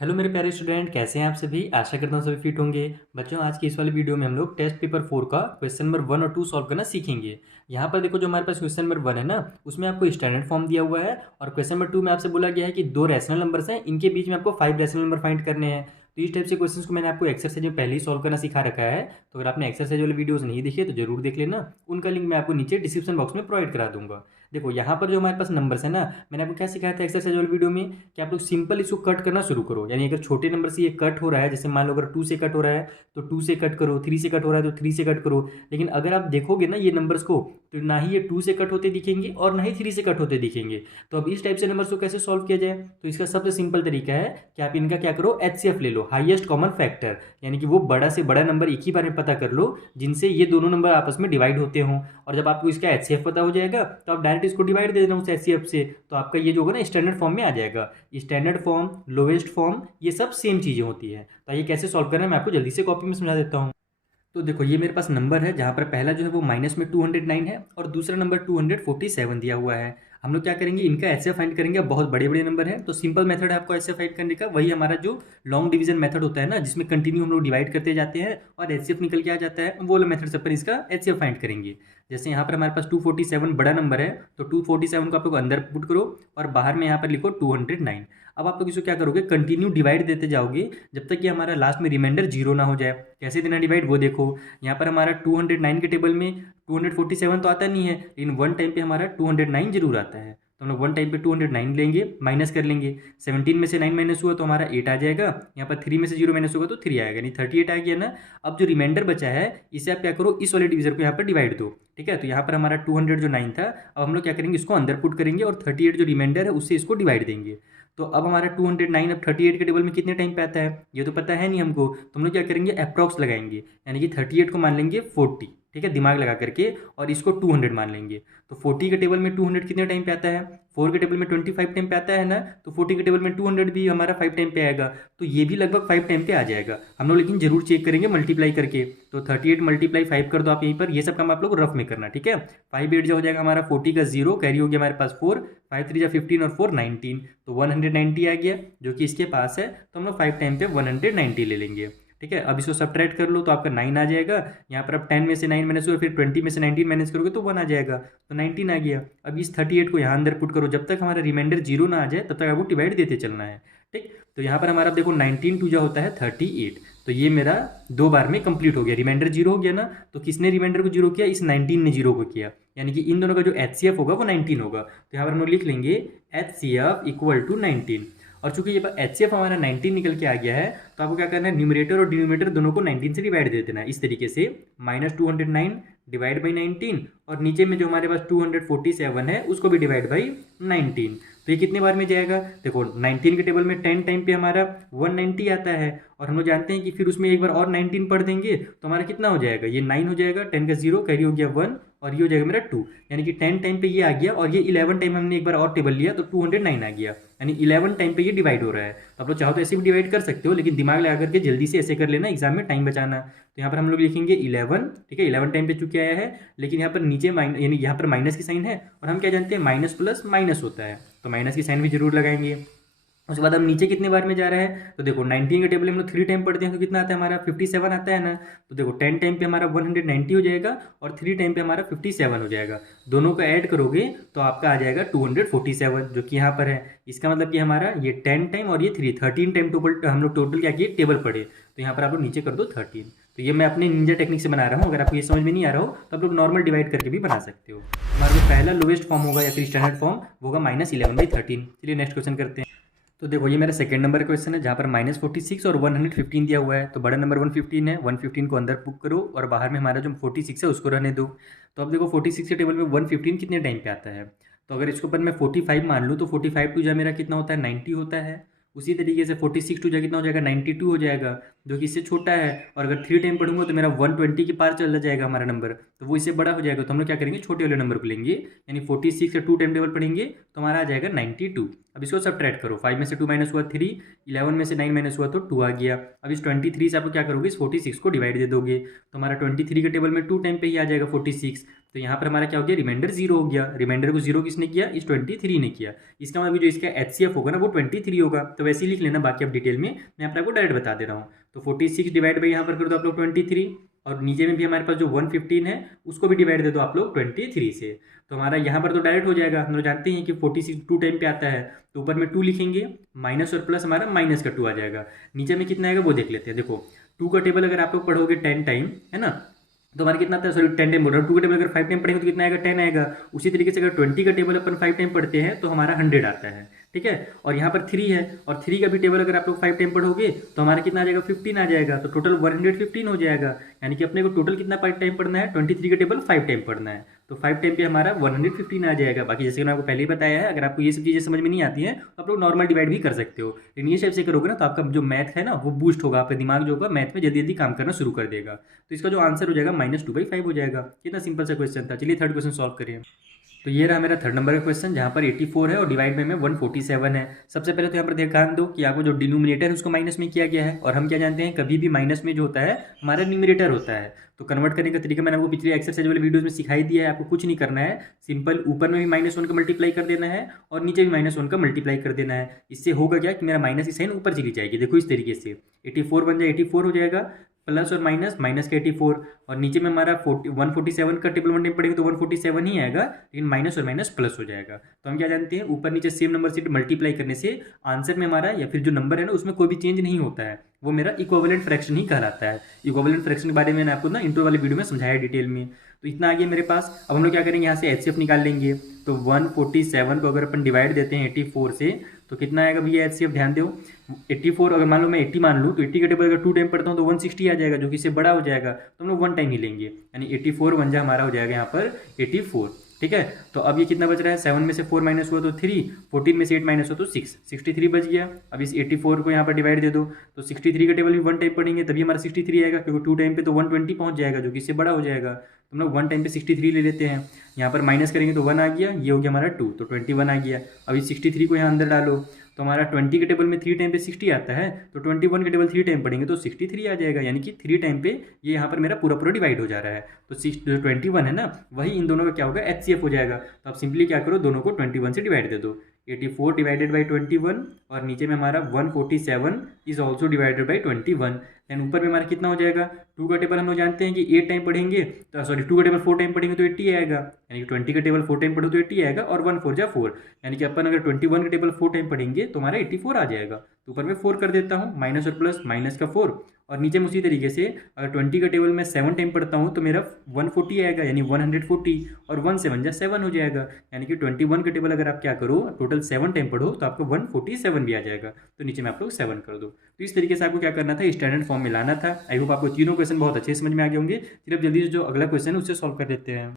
Hello मेरे प्यारे student, कैसे हैं आप सभी। आशा करता हूँ सभी फिट होंगे। बच्चों, आज की इस वाली वीडियो में हम लोग टेस्ट पेपर 4 का क्वेश्चन नंबर 1 और 2 सॉल्व करना सीखेंगे। यहाँ पर देखो, जो हमारे पास क्वेश्चन नंबर 1 है ना, उसमें आपको स्टैंडर्ड फॉर्म दिया हुआ है। और क्वेश्चन नंबर 2 में आपसे बोला गया है कि 2 रैशनल नंबर्स हैं, इनके बीच में आपको 5 रैशनल नंबर फाइंड करने हैं। तो इस टाइप से क्वेश्चंस को मैंने आपको एक्सरसाइज में पहले ही सॉल्व करना सिखा रखा है। तो अगर आपने एक्सरसाइज वाले वीडियोस नहीं देखे तो जरूर देख लेना। उनका लिंक मैं आपको नीचे डिस्क्रिप्शन बॉक्स में प्रोवाइड करा दूंगा। देखो, यहाँ पर जो हमारे पास नंबर्स है ना, मैंने आपको क्या सिखाया था एक्सरसाइज वाले वीडियो में कि आप लोग सिंपल इसको कट करना शुरू करो। यानी अगर छोटे नंबर से ये कट हो रहा है, जैसे मान लो अगर 2 से कट हो रहा है तो 2 से कट करो, 3 से कट हो रहा है तो 3 से कट करो। लेकिन अगर आप देखोगे ना ये नंबर्स को, तो ना ही ये 2 से कट होते दिखेंगे और ना ही 3 से कट होते दिखेंगे। तो अब इस टाइप से नंबर्स को कैसे सॉल्व किया जाए, तो इसका सबसे सिंपल तरीका है कि आप इनका क्या करो, एचसीएफ ले लो, हाईएस्ट कॉमन फैक्टर। यानी कि वो बड़ा से बड़ा नंबर एक ही बार में पता कर लो जिनसे ये दोनों नंबर आपस में डिवाइड होते हों। और जब आपको इसका एचसीएफ पता हो जाएगा तो आप डायरेक्ट इसको डिवाइड दे देना उस एचसीएफ से। तो आपका ये जो होगा ना, स्टैंडर्ड फॉर्म में आ जाएगा। स्टैंडर्ड फॉर्म, लोवेस्ट फॉर्म, ये सब सेम चीज़ें होती है। तो ये कैसे सॉल्व करना है मैं आपको जल्दी से कॉपी में समझा देता हूँ। तो देखो, ये मेरे पास नंबर है जहाँ पर पहला जो है वो माइनस में 209 है और दूसरा नंबर 247 दिया हुआ है। हम लोग क्या करेंगे, इनका एचसीएफ फाइंड करेंगे। अब बहुत बड़े बड़े नंबर है तो सिंपल मेथड है आपको एचसीएफ फाइंड करने का, वही हमारा जो लॉन्ग डिवीजन मेथड होता है ना, जिसमें कंटिन्यू हम लोग डिवाइड करते जाते हैं और एचसीएफ निकल के आ जाता है, वो वाला मेथड से अपन इसका एचसीएफ फाइंड करेंगे। जैसे यहाँ पर हमारे पास 247 बड़ा नंबर है, तो 247 को आप लोग अंदर पुट करो और बाहर में यहाँ पर लिखो 209। अब आप लोग इसको क्या करोगे, कंटिन्यू डिवाइड देते जाओगे जब तक कि हमारा लास्ट में रिमाइंडर जीरो ना हो जाए। कैसे देना डिवाइड वो देखो। यहाँ पर हमारा 209 के टेबल में 247 तो आता नहीं है, लेकिन वन टाइम पे हमारा 209 जरूर आता है। तो हम लोग वन टाइम पे 209 लेंगे, माइनस कर लेंगे। 17 में से 9 माइनस हुआ तो हमारा 8 आ जाएगा। यहाँ पर 3 में से 0 माइनस होगा तो 3 आएगा, यानी 38 आ गया ना। अब जो रिमाइंडर बचा है इसे आप क्या करो, इस वाले डिवीजर को यहाँ पर डिवाइड दो। ठीक है, तो यहाँ पर हमारा 200 जो 9 था, अब हम लोग क्या करेंगे, इसको अंदर पुट करेंगे और 38 जो रिमाइंडर है उससे इसको डिवाइड देंगे। तो अब हमारा 209 अब 38 के टेबल में कितने टाइम पे आता है ये तो पता है नहीं हमको, तो हम लोग क्या करेंगे, अप्रॉक्स लगाएंगे। यानी कि 38 को मान लेंगे 40, ठीक है, दिमाग लगा करके, और इसको 200 मान लेंगे। तो 40 के टेबल में 200 कितने टाइम पे आता है, 4 के टेबल में 25 टाइम पे आता है ना, तो 40 के टेबल में 200 भी हमारा 5 टाइम पे आएगा। तो ये भी लगभग 5 टाइम पे आ जाएगा। हम लोग लेकिन जरूर चेक करेंगे मल्टीप्लाई करके। तो 38 मल्टीप्लाई 5 कर दो आप यहीं पर, ये सब काम आप लोग रफ में करना, ठीक है। 5 8 जो हो जाएगा हमारा 40 का 0, कैरी हो गया हमारे पास 4, 5 3 जा 15 और 4 19, तो 190 आ गया जो कि इसके पास है। तो हम लोग 5 टाइम पे 190 ले लेंगे। ठीक है, अब इसको सब्ट्रैक्ट कर लो तो आपका 9 आ जाएगा। यहाँ पर अब 10 में से 9 माइनस हुआ, फिर 20 में से 19 माइनस करोगे तो 1 आ जाएगा, तो 19 आ गया। अब इस 38 को यहाँ अंदर पुट करो, जब तक हमारा रिमाइंडर जीरो ना आ जाए तब तक आपको डिवाइड देते चलना है। ठीक, तो यहाँ पर हमारा देखो 19 टू जो होता है 38, तो ये मेरा 2 बार में कंप्लीट हो गया। रिमाइंडर जीरो हो गया ना, तो किसने रिमाइंडर को जीरो किया, इस 19 ने जीरो को किया। यानी कि इन दोनों का जो एचसीएफ होगा वो 19 होगा। तो यहाँ पर हम लोग लिख लेंगे एचसीएफ इक्वल टू 19। और चूंकि ये एचसीएफ हमारा 19 निकल के आ गया है, तो आपको क्या करना है, न्यूमरेटर और डिनोमिनेटर दोनों को 19 से डिवाइड दे देना है। इस तरीके से -209 डिवाइड बाई 19, और नीचे में जो हमारे पास 247 है उसको भी डिवाइड बाई 19। तो ये कितने बार में जाएगा, देखो 19 के टेबल में 10 टाइम पे हमारा 190 आता है, और हम लोग जानते हैं कि फिर उसमें एक बार और 19 पढ़ देंगे तो हमारा कितना हो जाएगा, ये 9 हो जाएगा, 10 का 0 कैरी हो गया 1, और ये हो जाएगा मेरा 2। यानी कि 10 टाइम पे ये आ गया, और ये 11 टाइम हमने एक बार और टेबल लिया तो 209 आ गया। यानी 11 टाइम पे ये डिवाइड हो रहा है। तो आप लोग चाहो तो ऐसे भी डिवाइड कर सकते हो, लेकिन दिमाग लगा करके जल्दी से ऐसे कर लेना, एग्जाम में टाइम बचाना। तो यहाँ पर हम लोग लिखेंगे 11, ठीक है, 11 टाइम पे चूंकि आया है, लेकिन यहाँ पर नीचे यानी यहाँ पर माइनस की साइन है, और हम क्या जानते हैं, माइनस प्लस माइनस होता है, तो माइनस की साइन भी जरूर लगाएंगे। उसके बाद हम नीचे कितने बार में जा रहा है, तो देखो 19 के टेबल में हम लोग 3 टाइम पढ़ते हैं तो कितना आता है हमारा 57 आता है ना। तो देखो 10 टाइम पे हमारा 190 हो जाएगा, और 3 टाइम पे हमारा 57 हो जाएगा। दोनों को ऐड करोगे तो आपका आ जाएगा 247, जो कि यहाँ पर है। इसका मतलब कि हमारा ये 10 टाइम और ये 13 टाइम टोटल हम लोग टोटल क्या किए, टेबल पढ़े। तो यहाँ पर आप लोग नीचे कर दो 13। तो ये मैं अपने निंजा टेक्निक से बना रहा हूँ। अगर आपको ये समझ में नहीं आ रहा हो तो आप लोग नॉर्मल डिवाइड करके भी बना सकते हो। हमारा जो पहला लोवेस्ट फॉर्म होगा या फिर स्टैंडर्ड फॉर्म होगा -11/13। चलिए नेक्स्ट क्वेश्चन करते हैं। तो देखो, ये मेरा सेकंड नंबर क्वेश्चन है जहाँ पर -46 और 115 दिया हुआ है। तो बड़ा नंबर 115 है, 115 को अंदर पुट करो और बाहर में हमारा जो 46 है उसको रहने दो। तो अब देखो 46 के टेबल में 115 कितने टाइम पे आता है, तो अगर इसको ऊपर मैं 45 मान लूँ तो 45 टू जा मेरा कितना होता है, 90 होता है। उसी तरीके से 46 टू जा कितना हो जाएगा, 92 हो जाएगा, जो कि इससे छोटा है। और अगर 3 टाइम पढ़ूंगा तो मेरा 120 के पार चला जाएगा हमारा नंबर, तो वो इससे बड़ा हो जाएगा। तो हम लोग क्या करेंगे, छोटे वाले नंबर को लेंगे, यानी 46 से 2 टाइम टेबल पढ़ेंगे तो हमारा आ जाएगा 92। अब इसको सब्ट्रैक्ट करो, 5 में से 2 माइनस हुआ 3, 11 में से 9 माइनस हुआ तो 2 आ गया। अब इस 23 से आप क्या करोगे, इस 46 को डिवाइड दे दोगे, तो हमारा 23 के टेबल में 2 टाइम पे ही आ जाएगा 46। तो यहाँ पर हमारा क्या हो गया, रिमाइंडर 0 हो गया। रिमाइंडर को 0 किसने किया, इस 23 ने किया। इसका मतलब जो इसका HCF होगा ना वो 23 होगा। तो वैसे ही लिख लेना, बाकी आप डिटेल में मैं अपने आपको डायरेक्ट बता दे रहा हूँ। तो 46 डिवाइड बाई यहाँ पर कर दो आप लोग 23, और नीचे में भी हमारे पास जो 115 है उसको भी डिवाइड दे दो आप लोग 23 से। तो हमारा यहाँ पर तो डायरेक्ट हो जाएगा। हम लोग जानते हैं कि 46 2 टाइम पे आता है, तो ऊपर में 2 लिखेंगे, माइनस और प्लस हमारा माइनस का 2 आ जाएगा। नीचे में कितना आएगा वो देख लेते हैं। देखो 2 का टेबल अगर आप लोग पढ़ोगे 10 टाइम, है ना, तो हमारा कितना आता है, सॉरी 10 टाइम बोल रहा हूँ। 2 का टेबल अगर 5 टाइम पढ़ेंगे तो कितना आएगा, 10 आएगा। उसी तरीके से अगर 20 का टेबल अपन 5 टाइम पढ़ते हैं तो हमारा 100 आता है, ठीक है। और यहाँ पर 3 है, और 3 का भी टेबल अगर आप लोग 5 टाइम पढ़ोगे तो हमारा कितना आ जाएगा, 15 आ जाएगा। तो टोटल 115 हो जाएगा। यानी कि अपने को टोटल कितना 5 टाइम पढ़ना है, 23 का टेबल 5 टाइम पढ़ना है। तो 5 टाइम पे हमारा 115 आ जाएगा। बाकी जैसे मैंने आपको पहले ही बताया है, अगर आपको ये सब चीज़ें समझ में नहीं आती हैं तो आप लोग नॉर्मल डिवाइड भी कर सकते हो। लेकिन ये शेप से करोगे ना तो आपका जो मैथ है ना वो बूस्ट होगा, आपका दिमाग जो होगा मैथ में जल्दी जल्दी काम करना शुरू कर देगा। तो इसका जो आंसर हो जाएगा -2/5 हो जाएगा। कितना सिंपल सा क्वेश्चन था। चलिए थर्ड क्वेश्चन सॉल्व करिए। तो ये रहा मेरा थर्ड नंबर का क्वेश्चन, जहाँ पर 84 है और डिवाइड में 147 है। सबसे पहले तो यहाँ पर ध्यान दो कि आपको जो डिनोमिनेटर है उसको माइनस में किया गया है, और हम क्या जानते हैं कभी भी माइनस में जो होता है हमारा न्यूमरेटर होता है। तो कन्वर्ट करने का तरीका मैंने आपको पिछले एक्सरसाइज वाले वीडियोस में सिखाई दिया है। आपको कुछ नहीं करना है, सिंपल ऊपर में भी -1 का मल्टीप्लाई कर देना है और नीचे भी -1 का मल्टीप्लाई कर देना है। इससे होगा क्या कि मेरा माइनस की साइन ऊपर चली जाएगी। देखो इस तरीके से 84 बन जाए, 84 हो जाएगा, प्लस और माइनस, माइनस का 84, और नीचे में हमारा 147 का टेबल 1 टाइम पड़ेगा तो 147 ही आएगा, लेकिन माइनस और माइनस प्लस हो जाएगा। तो हम क्या जानते हैं, ऊपर नीचे सेम नंबर से मल्टीप्लाई करने से आंसर में हमारा या फिर जो नंबर है ना उसमें कोई भी चेंज नहीं होता है, वो मेरा इक्विवेलेंट फ्रैक्शन ही कहलाता है। इक्विवेलेंट फ्रैक्शन के बारे में मैंने आपको ना इंट्रो वाले वीडियो में समझाया डिटेल में। तो इतना आ गया मेरे पास। अब हम लोग क्या करेंगे, यहाँ से HCF निकाल लेंगे। तो 147 को अगर अपन डिवाइड देते हैं 84 से तो कितना आएगा भैया HCF, ध्यान दो। 84 अगर मान लो मैं 80 मान लूँ तो 80 के टेबल अगर 2 टाइम पढ़ता हूँ तो 160 आ जाएगा, जो कि इससे बड़ा हो जाएगा। तो हम लोग 1 टाइम ही लेंगे, यानी 84 बन जा हमारा हो जाएगा यहाँ पर 84, ठीक है। तो अब ये कितना बच रहा है, 7 में से 4 माइनस हुआ तो 3, 14 में से 8 माइनस हुआ तो 6, 63 बच गया। अब इस 84 को यहाँ पर डिवाइड दे दो तो 63 का टेबल भी 1 टाइम पढ़ेंगे तभी हमारा 63 आएगा, क्योंकि 2 टाइम पे तो 120 पहुँच जाएगा, जो कि इससे बड़ा हो जाएगा। तो हम लोग 1 टाइम पे 63 ले लेते हैं, यहाँ पर माइनस करेंगे तो 1 आ गया, ये हो गया हमारा 2, तो 21 आ गया। अब इस 63 को यहाँ अंदर डालो तो हमारा 20 के टेबल में 3 टाइम पे 60 आता है, तो 21 के टेबल 3 टाइम पढ़ेंगे तो 63 आ जाएगा, यानी कि 3 टाइम पे ये यहाँ पर मेरा पूरा डिवाइड हो जा रहा है। तो 21 है ना, वही इन दोनों का क्या होगा, HCF हो जाएगा। तो आप सिंपली क्या करो, दोनों को 21 से डिवाइड दे दो। 84 डिवाइडेड बाई 21, और नीचे में हमारा 147 is also divided by 21। And ऊपर में हमारा कितना हो जाएगा, 2 का टेबल हम लोग जानते हैं कि 8 टाइम पढ़ेंगे, तो सॉरी 2 का टेबल 4 टाइम पढ़ेंगे तो 80 आएगा, यानी कि 20 का टेबल 4 टाइम पढ़ो तो 80 आएगा, और 1 4 जा 4, यानी कि अपन अगर 21 का टेबल 4 टाइम पढ़ेंगे तो हमारा 84 आ जाएगा। तो ऊपर में 4 कर देता हूँ, माइनस और प्लस, माइनस का 4, और नीचे में उसी तरीके से अगर 20 का टेबल मैं 7 टाइम पढ़ता हूँ तो मेरा 140 आएगा, यानी 140, और 1 7 जा 7 हो जाएगा, यानी कि 21 का टेबल अगर आप क्या करो टोटल 7 टाइम पढ़ो तो आपको 147 भी आ जाएगा। तो नीचे में आप लोग 7 कर दो। तो इस तरीके से आपको क्या करना था, स्टैंडर्ड फॉर्म में लाना था। आई होप आपको तीनों क्वेश्चन बहुत अच्छे समझ में आ गए होंगे। सिर्फ जल्दी से जो अगला क्वेश्चन है उससे सॉल्व कर देते हैं।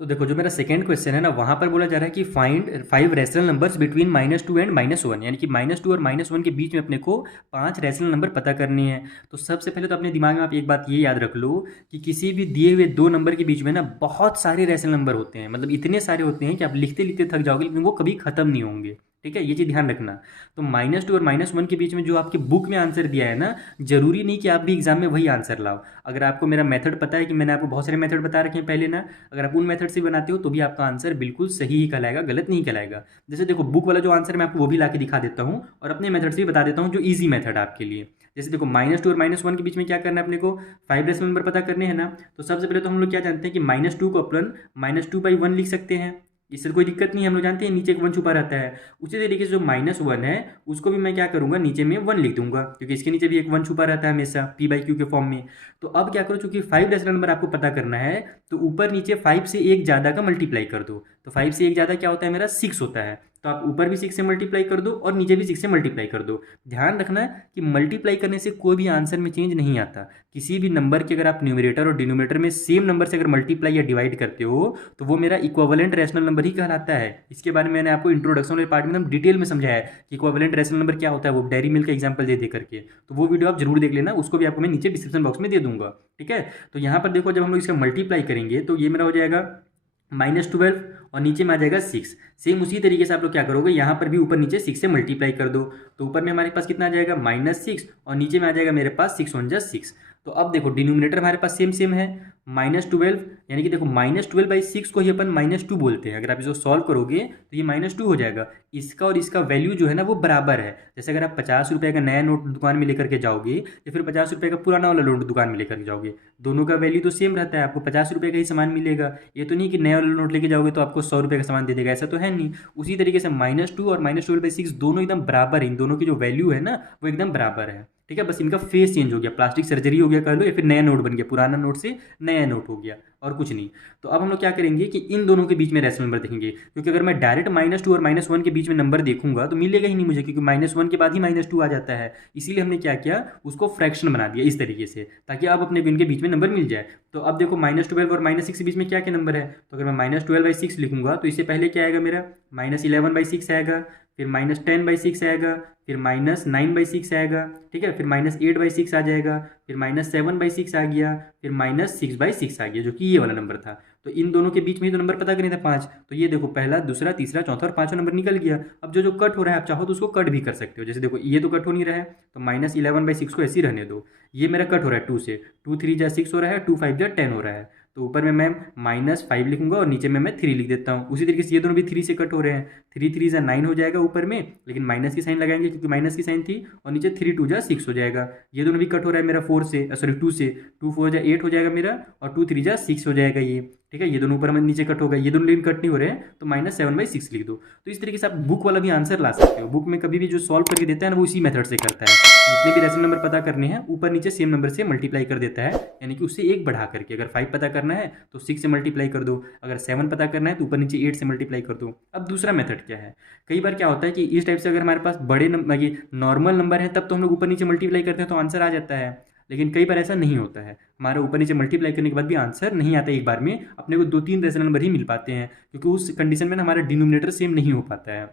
तो देखो जो मेरा सेकंड क्वेश्चन है ना, वहाँ पर बोला जा रहा है कि find 5 rational numbers between -2 and -1, यानी कि -2 और -1 के बीच में अपने को 5 रैशनल नंबर पता करने हैं। तो सबसे पहले तो अपने दिमाग में आप एक बात ये याद रख लो कि किसी भी दिए हुए 2 नंबर के बीच में ना बहुत सारे रैशनल नंबर होते हैं, मतलब इतने सारे होते हैं कि आप लिखते लिखते थक जाओगे, लेकिन वो कभी खत्म नहीं होंगे, ठीक है, ये चीज़ ध्यान रखना। तो -2 और -1 के बीच में जो आपके बुक में आंसर दिया है ना, जरूरी नहीं कि आप भी एग्जाम में वही आंसर लाओ। अगर आपको मेरा मेथड पता है कि मैंने आपको बहुत सारे मेथड बता रखे हैं पहले ना, अगर आप उन मेथड से बनाते हो तो भी आपका आंसर बिल्कुल सही ही कहलाएगा, गलत नहीं कहलाएगा। जैसे देखो बुक वाला जो आंसर मैं आपको वो भी ला के दिखा देता हूँ, और अपने मेथड से भी बता देता हूँ जो ईजी मेथड आपके लिए। जैसे देखो -2 और -1 के बीच में क्या करना है अपने को, 5 रैशनल नंबर पता करने हैं ना। तो सबसे पहले तो हम लोग क्या जानते हैं कि -2 को अपन -2/1 लिख सकते हैं, इससे कोई दिक्कत नहीं है, हम लोग जानते हैं नीचे एक 1 छुपा रहता है। उसी तरीके से जो -1 है उसको भी मैं क्या करूंगा, नीचे में 1 लिख दूंगा, क्योंकि इसके नीचे भी एक 1 छुपा रहता है हमेशा p/q के फॉर्म में। तो अब क्या करो, चूंकि 5 रैशनल नंबर आपको पता करना है तो ऊपर नीचे 5 से एक ज़्यादा का मल्टीप्लाई कर दो। तो 5 से एक ज़्यादा क्या होता है मेरा, 6 होता है। तो आप ऊपर भी 6 से मल्टीप्लाई कर दो और नीचे भी 6 से मल्टीप्लाई कर दो। ध्यान रखना कि मल्टीप्लाई करने से कोई भी आंसर में चेंज नहीं आता। किसी भी नंबर के अगर आप न्यूमरेटर और डिनोमिनेटर में सेम नंबर से अगर मल्टीप्लाई या डिवाइड करते हो तो वो मेरा इक्विवेलेंट रैशनल नंबर ही कहलाता है। इसके बारे में मैंने आपको इंट्रोडक्शन वाले पार्ट में एकदम डिटेल में समझाया है कि इक्विवेलेंट रैशनल नंबर क्या होता है, वो डेयरी मिल्क का एग्जांपल दे करके। तो वो वीडियो आप जरूर देख लेना, उसको भी आपको मैं नीचे डिस्क्रिप्शन बॉक्स में दे दूंगा, ठीक है। तो यहाँ पर देखो जब हम लोग इसका मल्टीप्लाई करेंगे तो ये मेरा हो जाएगा -12 और नीचे में आ जाएगा 6। सेम उसी तरीके से आप लोग क्या करोगे, यहाँ पर भी ऊपर नीचे 6 से मल्टीप्लाई कर दो। तो ऊपर में हमारे पास कितना आ जाएगा, -6, और नीचे में आ जाएगा मेरे पास 6 1 जा 6। तो अब देखो डिनोमिनेटर हमारे पास सेम सेम है, -12 यानी कि देखो -12/6 को ही अपन -2 बोलते हैं। अगर आप इसको सॉल्व करोगे तो ये -2 हो जाएगा। इसका और इसका वैल्यू जो है ना वो बराबर है। जैसे अगर आप 50 रुपये का नया नोट दुकान में लेकर के जाओगे या फिर 50 रुपये का पुराना वाला नोट दुकान में लेकर के जाओगे, दोनों का वैल्यू तो सेम रहता है, आपको 50 रुपये का ही सामान मिलेगा। ये तो नहीं कि नया वाला नोट लेके जाओगे तो आपको 100 रुपये का सामान दे देगा, ऐसा तो है नहीं। उसी तरीके से -2 और -12/6 दोनों एकदम बराबर है, इन दोनों की जो वैल्यू है ना वो एकदम बराबर है। ठीक है, बस इनका फेस चेंज हो गया, प्लास्टिक सर्जरी हो गया कह लो, या फिर नया नोट बन गया, पुराना नोट से नया नोट हो गया, और कुछ नहीं। तो अब हम लोग क्या करेंगे कि इन दोनों के बीच में रेशनल नंबर देखेंगे, क्योंकि अगर मैं डायरेक्ट -2 और -1 के बीच में नंबर देखूंगा तो मिलेगा ही नहीं मुझे, क्योंकि -1 के बाद ही -2 आ जाता है। इसीलिए हमने क्या किया, उसको फ्रैक्शन बना दिया इस तरीके से, ताकि अब अपने इनके बीच में नंबर मिल जाए। तो अब देखो -12 और -6 के बीच में क्या क्या नंबर है, तो अगर मैं -12/6 लिखूंगा तो इससे पहले क्या आएगा मेरा, -11/6 आएगा, फिर -10/6 आएगा, फिर -9/6 आएगा, ठीक है, फिर -8/6 आ जाएगा, फिर -7/6 आ गया, फिर -6/6 आ गया, जो कि ये वाला नंबर था। तो इन दोनों के बीच में ही तो नंबर पता करने थे 5, तो ये देखो पहला, दूसरा, तीसरा, चौथा और पांचवा नंबर निकल गया। अब जो जो कट हो रहा है आप चाहो तो उसको कट भी कर सकते हो। जैसे देखो ये तो कट हो नहीं रहा है, तो -11/6 को ऐसे ही रहने दो। ये मेरा कट हो रहा है 2 से, 2 3 जा 6 हो रहा है, 2 5 जा 10 हो रहा है। तो ऊपर में मैं -5 लिखूंगा और नीचे में मैं 3 लिख देता हूँ। उसी तरीके से ये दोनों भी 3 से कट हो रहे हैं, 3 3 जा 9 हो जाएगा ऊपर में, लेकिन माइनस की साइन लगाएंगे क्योंकि माइनस की साइन थी, और नीचे 3 2 जा 6 हो जाएगा। ये दोनों भी कट हो रहा है मेरा 4 से, सॉरी 2 से, 2 4 जा 8 हो जाएगा मेरा, और 2 3 जा 6 हो जाएगा ये। ठीक है, ये दोनों ऊपर में नीचे कट होगा, ये दोनों लेकिन कट नहीं हो रहे हैं, तो -7/6 लिख दो। तो इस तरीके से आप बुक वाला भी आंसर ला सकते हो। बुक में कभी भी जो सॉल्व करके देता है ना वो इसी मेथड से करता है। जितने भी रेशनल नंबर पता करने हैं ऊपर नीचे सेम नंबर से मल्टीप्लाई कर देता है, यानी कि उससे एक बढ़ा करके। अगर 5 पता करना है तो 6 से मल्टीप्लाई कर दो, अगर 7 पता करना है तो ऊपर नीचे 8 से मल्टीप्लाई कर दो। अब दूसरा मेथड क्या है, कई बार क्या होता है कि इस टाइप से अगर हमारे पास बड़े नंबर, ये नॉर्मल नंबर है, तब तो हम लोग ऊपर नीचे मल्टीप्लाई करते हैं तो आंसर आ जाता है। लेकिन कई बार ऐसा नहीं होता है, हमारा ऊपर नीचे मल्टीप्लाई करने के बाद भी आंसर नहीं आता एक बार में, अपने को 2 3 रेशनल नंबर ही मिल पाते हैं, क्योंकि उस कंडीशन में ना हमारा डिनोमिनेटर सेम नहीं हो पाता है।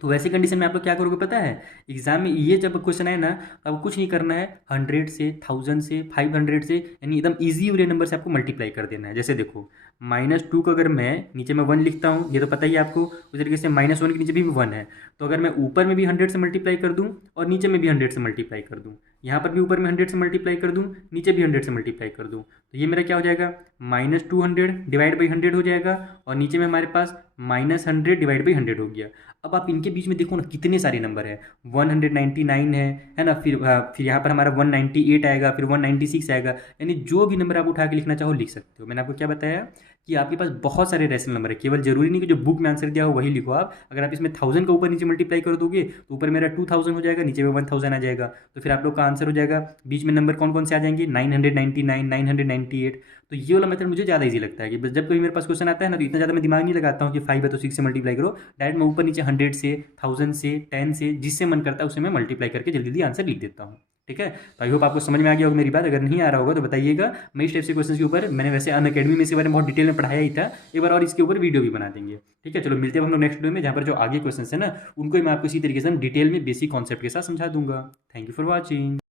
तो वैसे कंडीशन में आप लोग क्या करोगे पता है, एग्जाम में ये जब क्वेश्चन आए ना, अब कुछ नहीं करना है, 100 से, 1000 से, 500 से, यानी एकदम ईजी वाले नंबर से आपको मल्टीप्लाई कर देना है। जैसे देखो -2 का अगर मैं नीचे में 1 लिखता हूँ, ये तो पता ही है आपको, उस तरीके से -1 के नीचे भी 1 है, तो अगर मैं ऊपर में भी 100 से मल्टीप्लाई कर दूँ और नीचे में भी 100 से मल्टीप्लाई कर दूँ, यहाँ पर भी ऊपर में 100 से मल्टीप्लाई कर दूँ, नीचे भी 100 से मल्टीप्लाई कर दूँ, तो ये मेरा क्या हो जाएगा, -200 डिवाइड बाई 100 हो जाएगा, और नीचे में हमारे पास -100 डिवाइड बाई 100 हो गया। अब आप इनके बीच में देखो ना कितने सारे नंबर है, 199 है ना, फिर यहाँ पर हमारा 198 आएगा, फिर 196 आएगा, यानी जो भी नंबर आप उठा के लिखना चाहो लिख सकते हो। मैंने आपको क्या बताया कि आपके पास बहुत सारे रेशनल नंबर है, केवल जरूरी नहीं कि जो बुक में आंसर दिया हो वही लिखो आप। अगर आप इसमें 1000 का ऊपर नीचे मल्टीप्लाई कर दोगे तो ऊपर मेरा 2000 हो जाएगा, नीचे में 1000 आ जाएगा, तो फिर आप लोग का आंसर हो जाएगा। बीच में नंबर कौन कौन से आ जाएंगे, 999, 998। तो ये वाला मेथड मुझे ज़्यादा ईजी लगता है कि जब कभी मेरे पास क्वेश्चन आता है ना, तो इतना ज़्यादा मैं दिमाग नहीं लगाता हूँ कि 5 है तो 6 से मल्टीप्लाई करो, डायरेक्ट मैं ऊपर नीचे 100 से, 1000 से, 10 से, जिससे मन करता है उससे मैं मल्टीप्लाई करके जल्दी जल्दी आंसर लिख देता हूँ। ठीक है, तो आई होप आपको समझ में आ गया होगा मेरी बात। अगर नहीं आ रहा होगा तो बताइएगा। मैं इस टाइप से क्वेश्चन के ऊपर, मैंने वैसे अनअकैडमी में इसके बारे में बहुत डिटेल में पढ़ाया ही था, एक बार और इसके ऊपर वीडियो भी बना देंगे। ठीक है, चलो मिलते हैं हम लोग नेक्स्ट वीडियो में, जहाँ पर जो आगे क्वेश्चन है ना उनको मैं आपको इसी तरीके से डिटेल में बेसिक कॉन्सेप्ट के साथ समझा दूंगा। Thank you for watching.